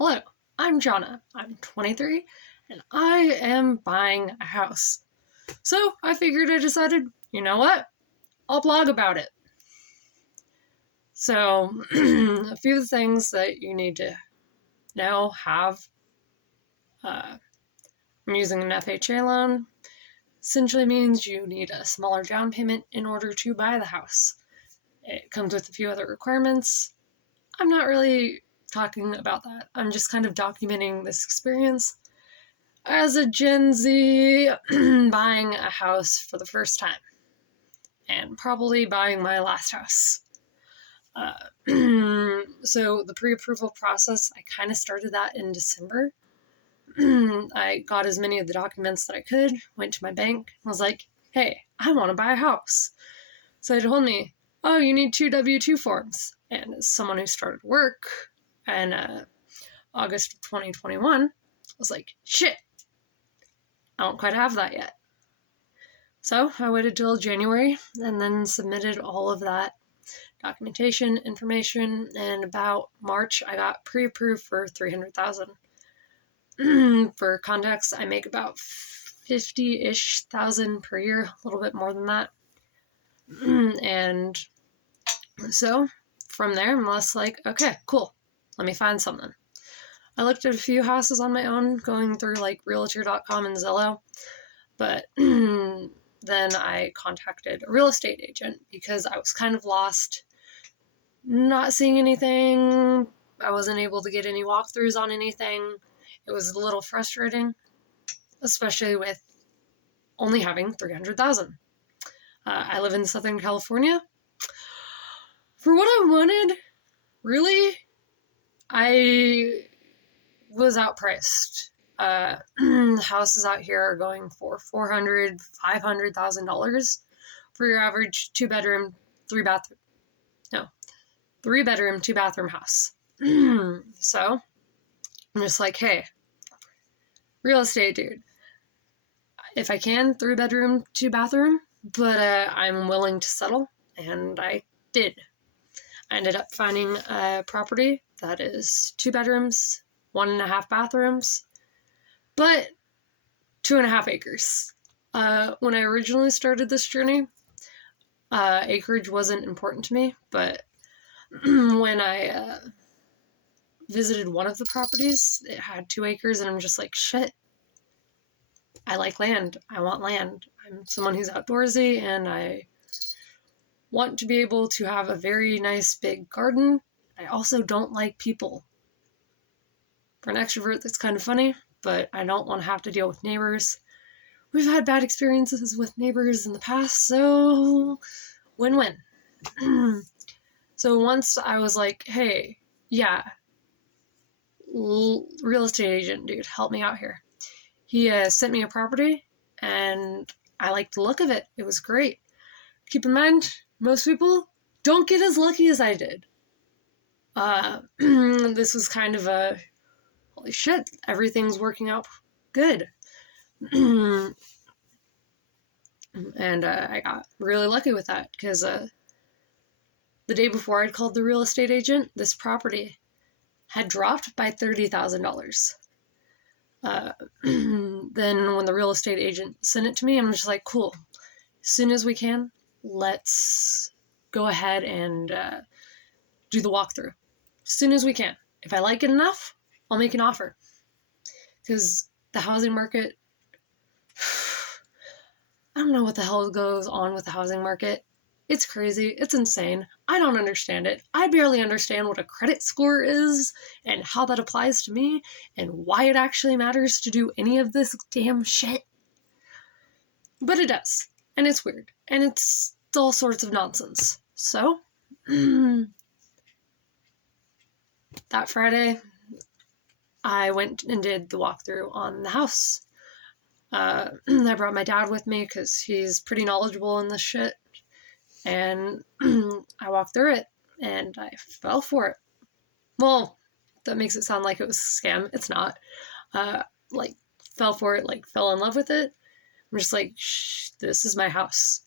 Hello, I'm Johnna. I'm 23 and I am buying a house. So I decided, you know what? I'll blog about it. So, a few of the things that you need to know I'm using an FHA loan. Essentially means you need a smaller down payment in order to buy the house. It comes with a few other requirements. I'm not really talking about that. I'm just kind of documenting this experience as a Gen Z buying a house for the first time and probably buying my last house. So the pre-approval process, I kind of started that in December. I got as many of the documents that I could, went to my bank, was like, hey, I want to buy a house. So they told me, oh, you need 2 W-2 forms. And as someone who started work in August of 2021, I was like, shit, I don't quite have that yet. So I waited till January and then submitted all of that documentation, information, and about March I got pre-approved for $300,000. For context, I make about 50-ish thousand per year, a little bit more than that. And so from there, I'm less like, okay, cool, let me find something. I looked at a few houses on my own, going through like realtor.com and Zillow, but then I contacted a real estate agent because I was kind of lost, not seeing anything. I wasn't able to get any walkthroughs on anything. It was a little frustrating, especially with only having $300,000. I live in Southern California. For what I wanted, really, I was outpriced. Houses out here are going for $400,000, $500,000 for your average 2-bedroom, 3-bedroom, 2-bathroom house. So I'm just like, hey, real estate dude, if I can, 3-bedroom, 2-bathroom, but I'm willing to settle, and I did. I ended up finding a property that is 2 bedrooms, 1.5 bathrooms, but 2.5 acres. When I originally started this journey, acreage wasn't important to me, but when I visited one of the properties, it had 2 acres, and I'm just like, shit, I like land. I want land. I'm someone who's outdoorsy, and I want to be able to have a very nice big garden. I also don't like people. For an extrovert, that's kind of funny, but I don't want to have to deal with neighbors. We've had bad experiences with neighbors in the past, so win-win. So once I was like, hey, yeah, real estate agent dude, help me out here. He sent me a property, and I liked the look of it. It was great. Keep in mind, most people don't get as lucky as I did. This was kind of a, holy shit, everything's working out good. And I got really lucky with that because the day before I'd called the real estate agent, this property had dropped by $30,000. Then when the real estate agent sent it to me, I'm just like, cool, as soon as we can, let's go ahead and do the walkthrough. As soon as we can. If I like it enough, I'll make an offer. Because the housing market, I don't know what the hell goes on with the housing market. It's crazy. It's insane. I don't understand it. I barely understand what a credit score is and how that applies to me and why it actually matters to do any of this damn shit. But it does. And it's weird. And it's all sorts of nonsense. So, that Friday, I went and did the walkthrough on the house. I brought my dad with me because he's pretty knowledgeable in this shit. And I walked through it, and I fell for it. Well, that makes it sound like it was a scam. It's not. Fell for it, fell in love with it. I'm just like, this is my house.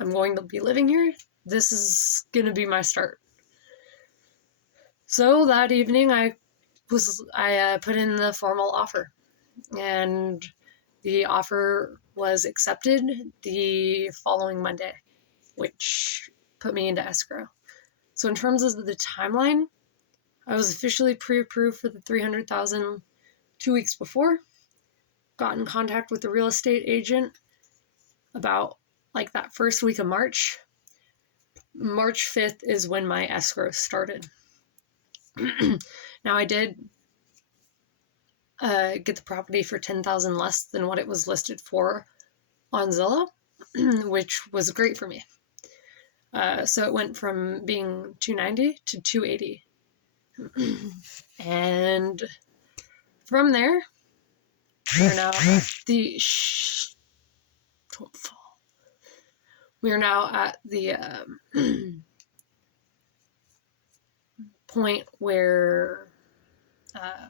I'm going to be living here. This is going to be my start. So that evening, I I put in the formal offer, and the offer was accepted the following Monday, which put me into escrow. So in terms of the timeline, I was officially pre-approved for the $300,000 2 weeks before. Got in contact with the real estate agent about like that first week of March. March 5th is when my escrow started. Now I did get the property for $10,000 less than what it was listed for on Zillow, which was great for me. So it went from being $290 to $280. And from there, we're now at the don't fall. We are now at the point where I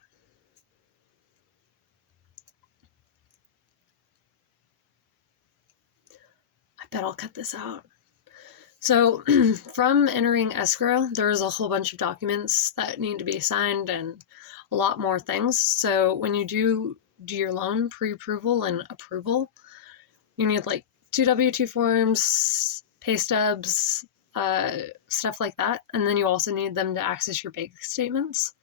bet I'll cut this out. So from entering escrow, there's a whole bunch of documents that need to be signed and a lot more things. So when you do your loan pre-approval and approval, you need like 2 W-2 forms, pay stubs, stuff like that. And then you also need them to access your bank statements.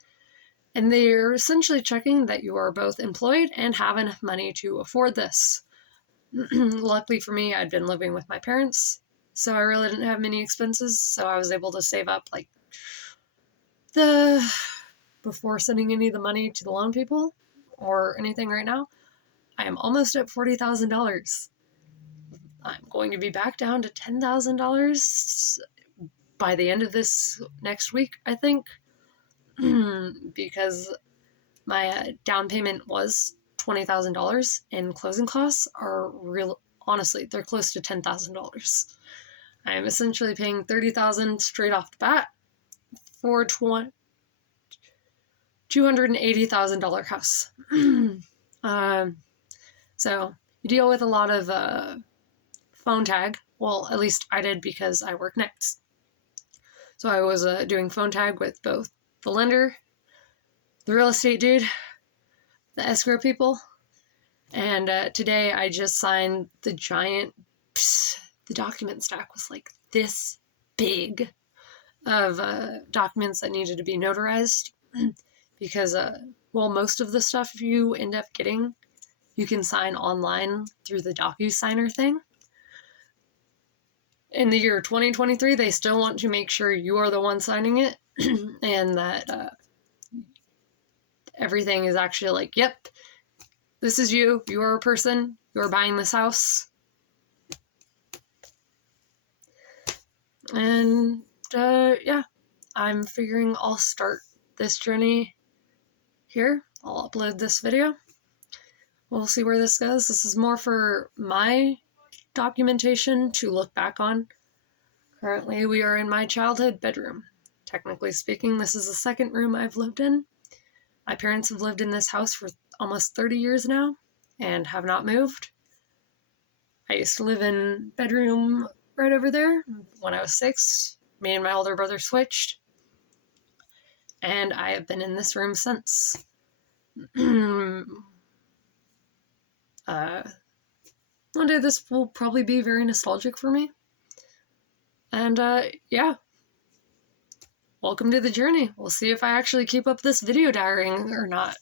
And they're essentially checking that you are both employed and have enough money to afford this. Luckily for me, I'd been living with my parents, so I really didn't have many expenses, so I was able to save up like before sending any of the money to the loan people or anything right now, I am almost at $40,000. I'm going to be back down to $10,000 by the end of this next week, I think, because my down payment was $20,000 and closing costs are honestly, they're close to $10,000. I'm essentially paying $30,000 straight off the bat for $280,000 house. So you deal with a lot of phone tag. Well, at least I did because I work nights. So I was doing phone tag with both the lender, the real estate dude, the escrow people, and today I just signed the the document stack was like this big of documents that needed to be notarized because, well, most of the stuff you end up getting, you can sign online through the DocuSigner thing. In the year 2023, they still want to make sure you are the one signing it and that everything is actually like, yep, this is you. You are a person. You are buying this house. And yeah, I'm figuring I'll start this journey here. I'll upload this video. We'll see where this goes. This is more for my documentation to look back on. Currently, we are in my childhood bedroom. Technically speaking, this is the second room I've lived in. My parents have lived in this house for almost 30 years now and have not moved. I used to live in bedroom right over there when I was 6. Me and my older brother switched. And I have been in this room since. One day this will probably be very nostalgic for me. And yeah. Welcome to the journey. We'll see if I actually keep up this video diarying or not.